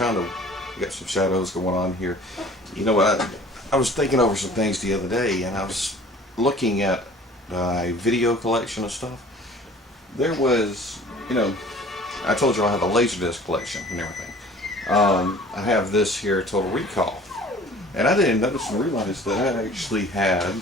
trying to get some shadows going on here. You know what? I was thinking over some things the other day, and I was looking at my video collection of stuff. There was, you know, I told you I have a Laserdisc collection and everything. I have this here, Total Recall. And I didn't notice and realize that I actually had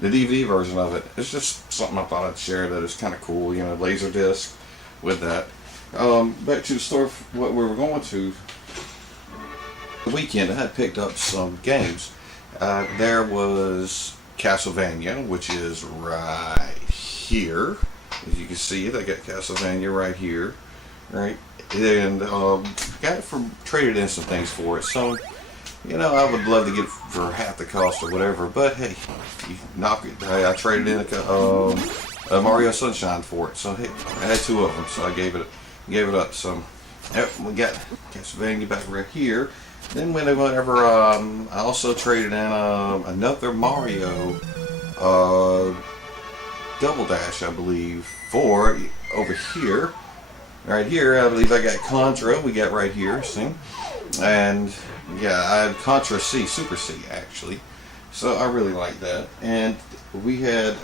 the DVD version of it. It's just something I thought I'd share that is kind of cool, you know, Laserdisc with that. Back to the store, what we were going to the weekend, I had picked up some games. There was Castlevania, which is right here. As you can see it, I got Castlevania right here, right? And got it from, traded in some things for it. So, you know, I would love to get it for half the cost or whatever. But hey, you knock it. I traded in a Mario Sunshine for it. So hey, I had two of them, so I gave it up. So we got Castlevania back right here. Then whenever I also traded in another Mario Double Dash, I believe, for over here. Right here, I believe I got Contra. We got right here, see? And yeah, I had Contra C, Super C actually. So I really like that. And we had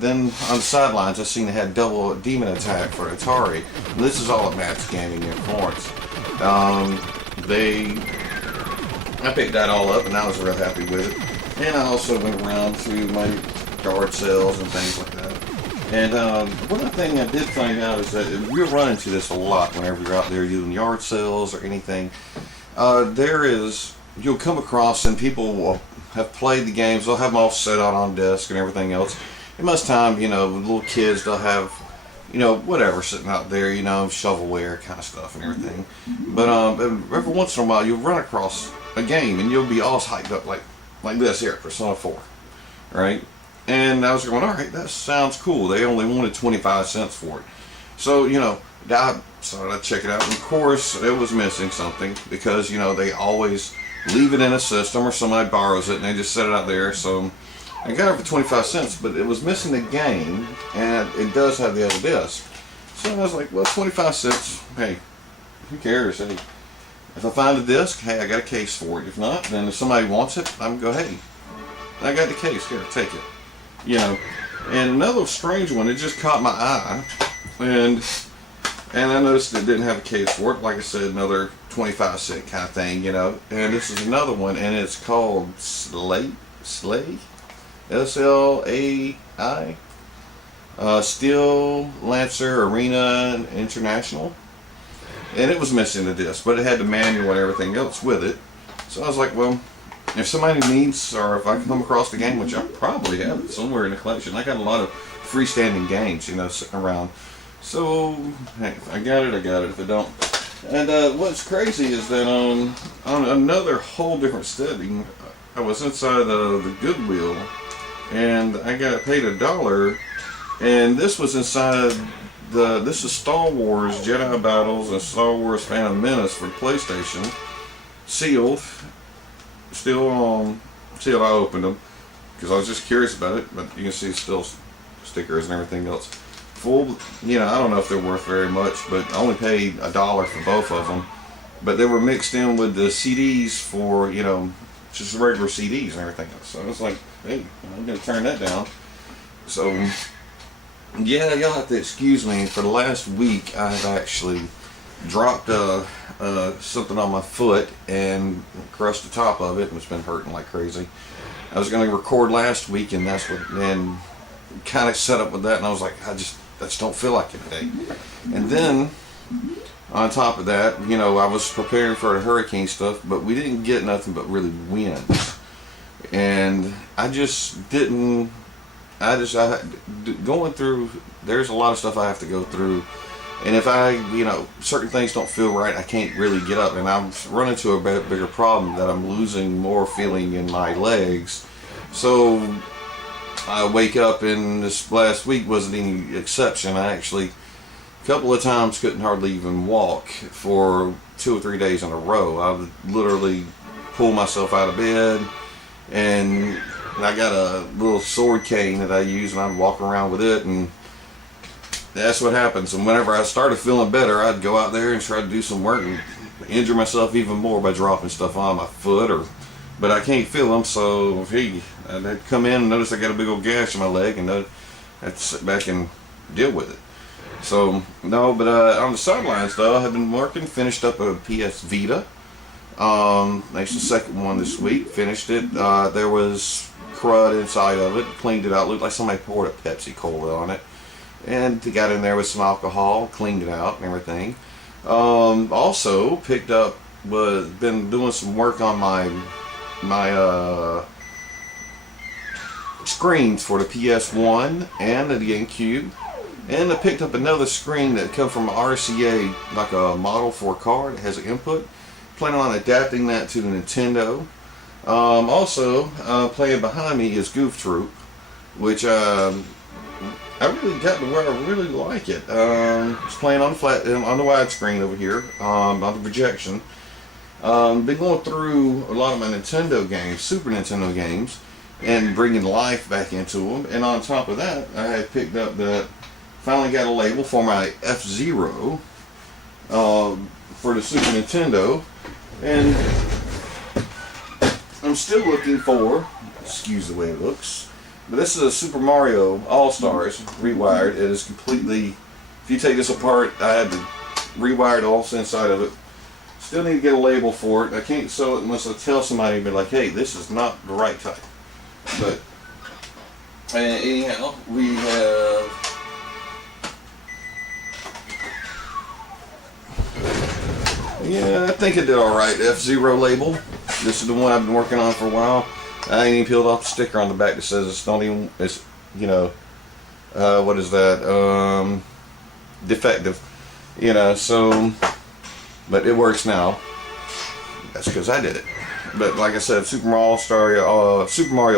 then on the sidelines, I seen they had Double Demon Attack for Atari. And this is all at Matt's Gaming in Florence. I picked that all up, and I was real happy with it. And I also went around to my yard sales and things like that. And one thing I did find out is that you'll run into this a lot whenever you're out there doing yard sales or anything. You'll come across, and people will have played the games. They'll have them all set out on desk and everything else. And most time, you know, little kids, they'll have, you know, whatever sitting out there, you know, shovelware kind of stuff and everything. But every once in a while, you'll run across a game, and you'll be all hyped up like this here, Persona 4, right? And I was going, all right, that sounds cool. They only wanted 25 cents for it. So, you know, I started to check it out. And of course, it was missing something because, you know, they always leave it in a system or somebody borrows it and they just set it out there. So I got it for 25 cents, but it was missing the game, and it does have the other disc. So I was like, well, 25 cents, hey, who cares? Hey, if I find a disc, hey, I got a case for it. If not, then if somebody wants it, I'm going to go, hey, I got the case, here, take it. You know, and another strange one, it just caught my eye, and I noticed it didn't have a case for it. Like I said, another 25-cent kind of thing, you know. And this is another one, and it's called Slay, S-L-A-I, Steel Lancer Arena International. And it was missing the disc, but it had the manual and everything else with it. So I was like, well, if somebody needs, or if I come across the game, which I probably have it somewhere in the collection, I got a lot of freestanding games, you know, sitting around. So, hey, if I got it, I got it. If I don't. And what's crazy is that on another whole different setting, I was inside the Goodwill, and I paid $1, and this was inside this is Star Wars Jedi Battles and Star Wars Phantom Menace for PlayStation, sealed. Still I opened them because I was just curious about it, but you can see still stickers and everything else. Full, you know, I don't know if they're worth very much, but I only paid $1 for both of them. But they were mixed in with the CDs for, you know, just regular CDs and everything else. So I was like, hey, I'm gonna turn that down. So yeah, y'all have to excuse me. For the last week, I've actually dropped something on my foot and crushed the top of it, and it's been hurting like crazy. I was going to record last week, and then kind of set up with that, and I was like, I just don't feel like it today. And then on top of that, you know, I was preparing for the hurricane stuff, but we didn't get nothing but really wind, and going through, there's a lot of stuff I have to go through. And if you know, certain things don't feel right, I can't really get up. And I'm running into a bigger problem that I'm losing more feeling in my legs. So I wake up, and this last week wasn't any exception. I actually, a couple of times, couldn't hardly even walk for 2 or 3 days in a row. I would literally pull myself out of bed, and I got a little sword cane that I use, and I'd walk around with it, and that's what happens. And whenever I started feeling better, I'd go out there and try to do some work and injure myself even more by dropping stuff on my foot, but I can't feel them. So I'd come in and notice I got a big old gash in my leg, and I'd have to sit back and deal with it. So no, but on the sidelines though, I have been working. Finished up a PS Vita. That's the second one this week. Finished it. There was crud inside of it. Cleaned it out. Looked like somebody poured a Pepsi Cola on it. And got in there with some alcohol. Cleaned it out and everything. Also picked up. Been doing some work on my screens for the PS1 and the GameCube. And I picked up another screen that come from RCA, like a model for a car that has an input. Planning on adapting that to the Nintendo. Also, playing behind me is Goof Troop, which I really got to where I really like it. It's playing on the widescreen over here, on the projection. Been going through a lot of my Nintendo games, Super Nintendo games, and bringing life back into them. And on top of that, I had picked up finally got a label for my F-Zero for the Super Nintendo, and I'm still looking for, excuse the way it looks, but this is a Super Mario All-Stars rewired. It is completely, if you take this apart, I had to rewire all inside of it. Still need to get a label for it. I can't sell it unless I tell somebody, be like, hey, this is not the right type. But anyhow, we have yeah, I think it did alright. F-Zero label. This is the one I've been working on for a while. I ain't even peeled off the sticker on the back that says it's you know, what is that? Defective. You know, so, but it works now. That's because I did it. But like I said, Super Mario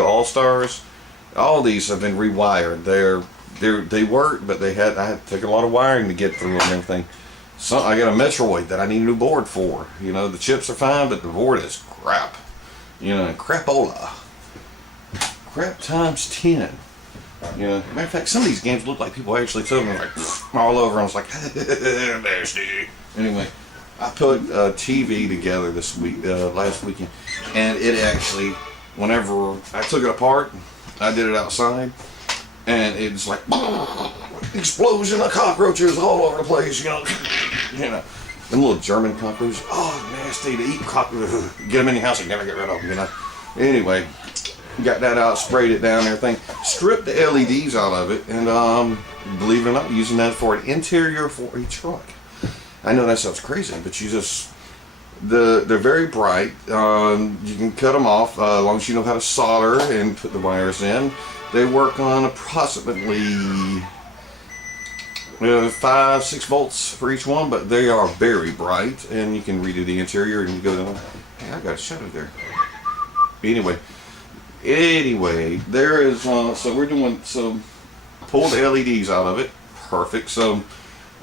All-Stars, all these have been rewired. They work, but I had to take a lot of wiring to get through them and everything. So I got a Metroid that I need a new board for. You know, the chips are fine, but the board is crap. You know, crapola. Crap times 10. You know, matter of fact, some of these games look like people actually took them like all over. I was like, nasty. Anyway, I put a TV together this week, last weekend, and it actually, whenever I took it apart, I did it outside, and it's like explosion of cockroaches all over the place. You know, them little German cockroaches. Oh, nasty to eat cockroaches. Get them in your house and never get rid of them. You know. Anyway, got that out, sprayed it down, and everything. Stripped the LEDs out of it, and believe it or not, using that for an interior for a truck. I know that sounds crazy, but they're very bright. You can cut them off as long as you know how to solder and put the wires in. They work on approximately 5-6 volts for each one, but they are very bright, and you can redo the interior and you go down. Hey, I got a shadow there. Anyway, there is so pull the LEDs out of it. Perfect. So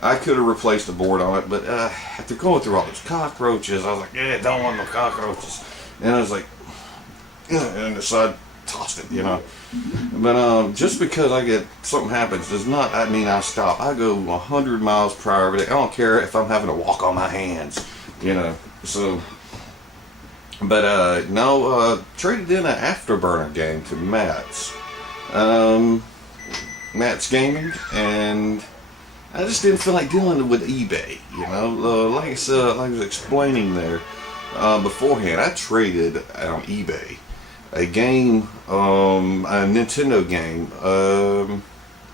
I could have replaced the board on it, but after going through all those cockroaches, I was like, yeah, don't want no cockroaches. And I was like, and so I tossed it, you know. But just because something happens does not mean I stop. I go 100 miles per hour every day. I don't care if I'm having to walk on my hands, you know. So, but traded in an Afterburner game to Matt's. Matt's Gaming, and I just didn't feel like dealing with eBay, you know. Like I was explaining there beforehand, I traded on eBay a game, a Nintendo game,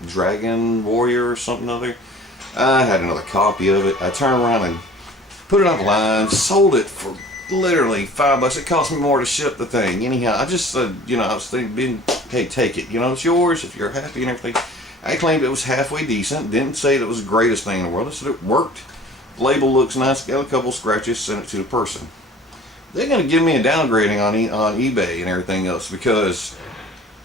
Dragon Warrior or something other. I had another copy of it. I turned around and put it online, sold it for literally $5. It cost me more to ship the thing. Anyhow, I just said, you know, I was thinking, hey, take it. You know, it's yours if you're happy and everything. I claimed it was halfway decent. Didn't say it was the greatest thing in the world. I said it worked. The label looks nice. Got a couple scratches. Sent it to the person. They're going to give me a downgrading on eBay and everything else because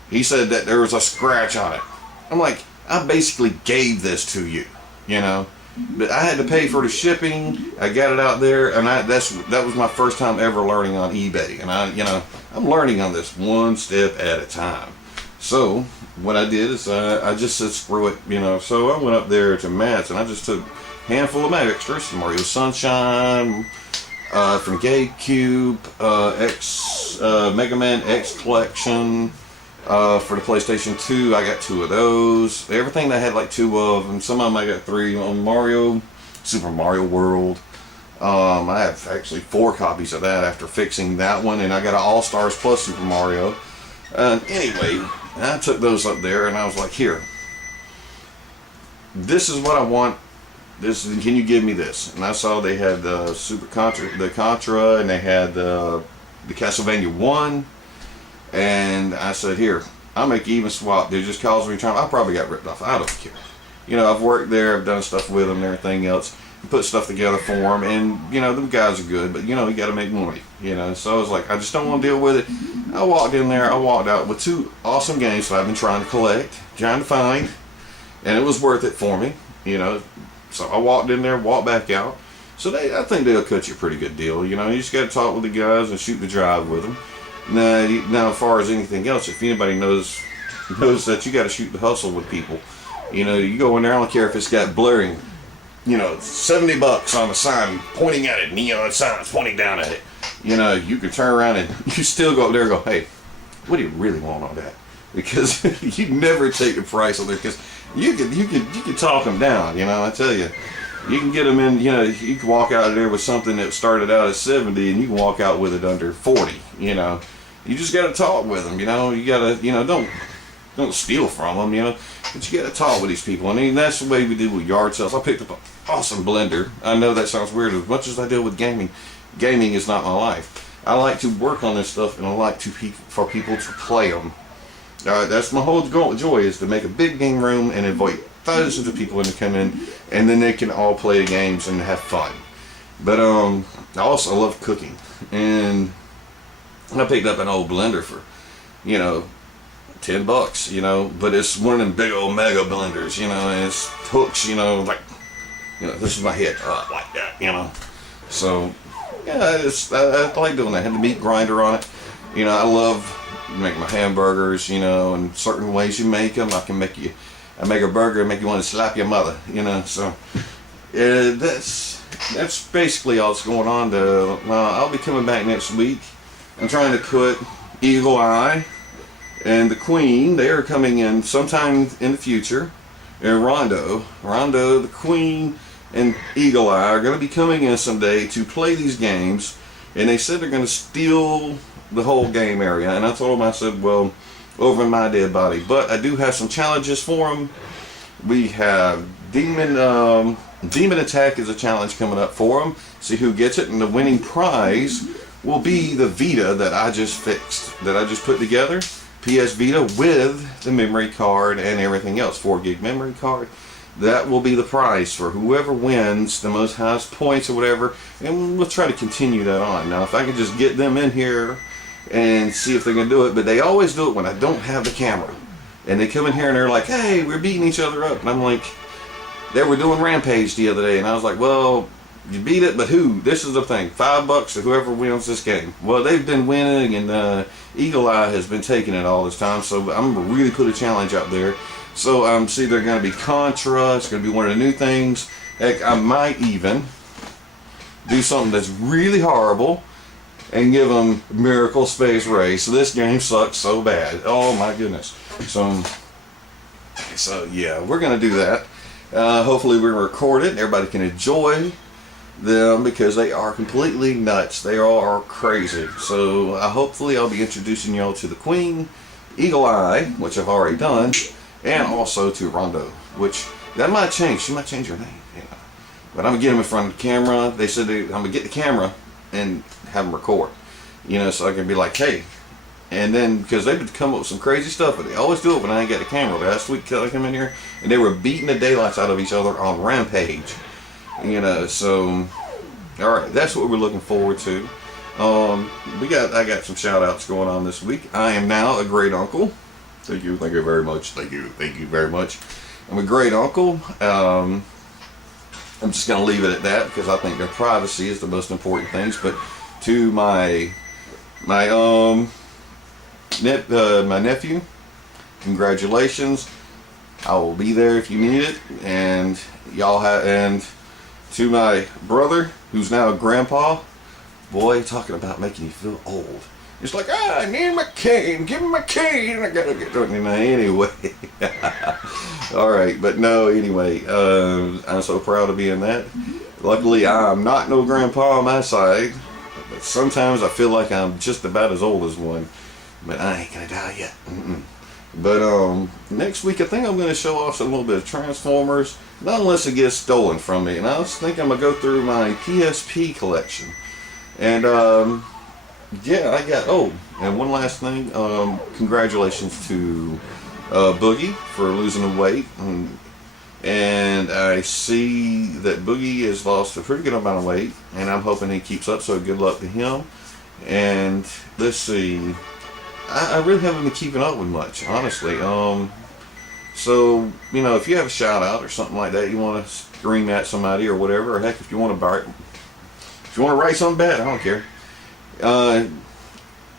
he said that there was a scratch on it. I'm like, I basically gave this to you, you know. But I had to pay for the shipping. I got it out there, and that was my first time ever learning on eBay. And I'm learning on this one step at a time. So what I did is I just said screw it, you know. So I went up there to Matt's and I just took a handful of my extras, Mario Sunshine, from GameCube, Mega Man X Collection, for the PlayStation 2, I got 2 of those. Everything that I had like 2 of, and some of them I got 3 on Super Mario World. I have actually 4 copies of that after fixing that one, and I got an All Stars plus Super Mario. Anyway, I took those up there and I was like, here, this is what I want. Can you give me this? And I saw they had the Contra, and they had the Castlevania 1. And I said, here, I'll make you even swap, dude. Just cause me time. I probably got ripped off. I don't care. You know, I've worked there. I've done stuff with them and everything else. Put stuff together for them. And, you know, them guys are good. But, you know, you got to make money. You know, so I was like, I just don't want to deal with it. I walked in there. I walked out with 2 awesome games that I've been trying to collect, trying to find. And it was worth it for me. You know, so I walked in there, walked back out. So I think they'll cut you a pretty good deal. You know, you just got to talk with the guys and shoot the drive with them. Now, as far as anything else, if anybody knows that you got to shoot the hustle with people, you know, you go in there. I don't care if it's got blurring, you know, $70 on the sign pointing at it, neon signs pointing down at it. You know, you can turn around and you still go up there and go, hey, what do you really want on that? Because you never take the price on there, because you can talk them down. You know, I tell you. You can get them in, you know, you can walk out of there with something that started out at 70 and you can walk out with it under 40, you know. You just got to talk with them, you know. You got to, you know, don't steal from them, you know. But you got to talk with these people. I mean, that's the way we do with yard sales. I picked up an awesome blender. I know that sounds weird. As much as I deal with gaming is not my life. I like to work on this stuff, and I like for people to play them. That's my whole joy, is to make a big game room and invite thousands of people in to come in, and then they can all play the games and have fun. But I also love cooking, and I picked up an old blender for, you know, $10, you know, but it's one of them big old mega blenders, you know, and it's hooks, you know, like, you know, this is my head like that, you know. So yeah, I like doing that. I had the meat grinder on it, you know. I love making my hamburgers, you know, and certain ways you make them. I make a burger and make you want to slap your mother, you know. So that's basically all that's going on. I'll be coming back next week. I'm trying to cut Eagle Eye and the Queen. They are coming in sometime in the future. And Rondo, the Queen, and Eagle Eye are going to be coming in someday to play these games. And they said they're going to steal the whole game area. And I told them, I said, well, over my dead body. But I do have some challenges for them. We have Demon Attack is a challenge coming up for them. See who gets it, and the winning prize will be the Vita that I just fixed, that I just put together. PS Vita with the memory card and everything else, 4 gig memory card. That will be the prize for whoever wins the most highest points or whatever, and we'll try to continue that on. Now, if I can just get them in here and see if they can do it, but they always do it when I don't have the camera. And they come in here and they're like, hey, we're beating each other up. And I'm like, they were doing Rampage the other day, and I was like, well, you beat it, but who? This is the thing, $5 to whoever wins this game. Well, they've been winning, and Eagle Eye has been taking it all this time, so I'm going to really put a challenge out there. So see, they're going to be Contra. It's going to be one of the new things. Heck, I might even do something that's really horrible and give them Miracle Space Race. So this game sucks so bad. Oh my goodness. So yeah, we're going to do that. Hopefully we record it and everybody can enjoy them, because they are completely nuts. They are crazy. So hopefully I'll be introducing y'all to the Queen, Eagle Eye, which I've already done, and also to Rondo, which that might change. She might change her name, you know. But I'm gonna get them in front of the camera. They said I'm gonna get the camera and have them record, you know, so I can be like, hey. And then, because they've come up with some crazy stuff, but they always do it when I ain't got the camera. Last week I come in here and they were beating the daylights out of each other on Rampage, you know. So all right, that's what we're looking forward to. I got some shout outs going on this week. I am now a great uncle. Thank you very much. Thank you very much. I'm a great uncle. I'm just going to leave it at that, because I think their privacy is the most important things. But to my nephew, congratulations. I will be there if you need it. And y'all have, and to my brother, who's now a grandpa, boy, talking about making you feel old. It's like, I need my cane. Give me my cane. I gotta get it. Anyway. All right, but no, anyway, I'm so proud to be in that. Luckily, I'm not no grandpa on my side, but sometimes I feel like I'm just about as old as one. But I ain't gonna die yet. But next week, I think I'm gonna show off a little bit of Transformers, not unless it gets stolen from me. And I was thinking I'm gonna go through my PSP collection. And yeah, I got, oh, and one last thing, congratulations to Boogie for losing the weight, and I see that Boogie has lost a pretty good amount of weight, and I'm hoping he keeps up, so good luck to him. And let's see, I really haven't been keeping up with much, honestly. So, you know, if you have a shout out or something like that, you want to scream at somebody or whatever, or heck, if you want to write something bad, I don't care.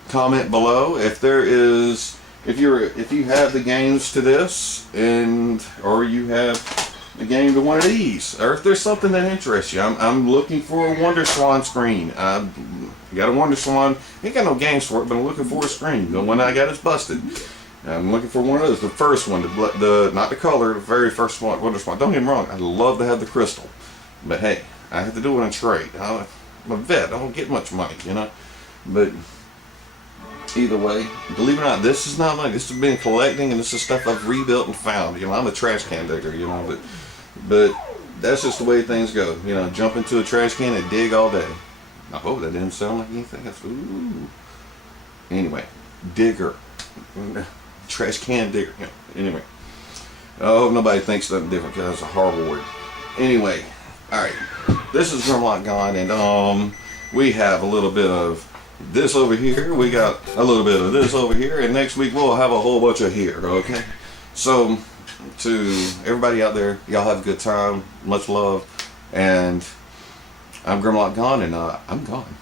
Comment below if you have the games to this, or you have the game to one of these, or if there's something that interests you. I'm looking for a Wonder Swan screen. I got a Wonder Swan. Ain't got no games for it, but I'm looking for a screen. The one I got is busted. I'm looking for one of those. The first one, the not the color, the very first one, Wonder Swan. Don't get me wrong. I'd love to have the crystal, but hey, I have to do it in a trade. I'm a vet. I don't get much money, you know. But either way, believe it or not, this is not money. This has been collecting, and this is stuff I've rebuilt and found. You know, I'm a trash can digger, you know, but that's just the way things go. You know, jump into a trash can and dig all day. I hope that didn't sound like anything else. Ooh. Anyway, digger. Trash can digger. Yeah. Anyway. I hope nobody thinks something different, because that's a horrible word. Anyway, alright. This is Grimlock Gone, and we have a little bit of this over here, we got a little bit of this over here, and next week we'll have a whole bunch of here, okay? So, to everybody out there, y'all have a good time, much love, and I'm Grimlock Gone, and I'm gone.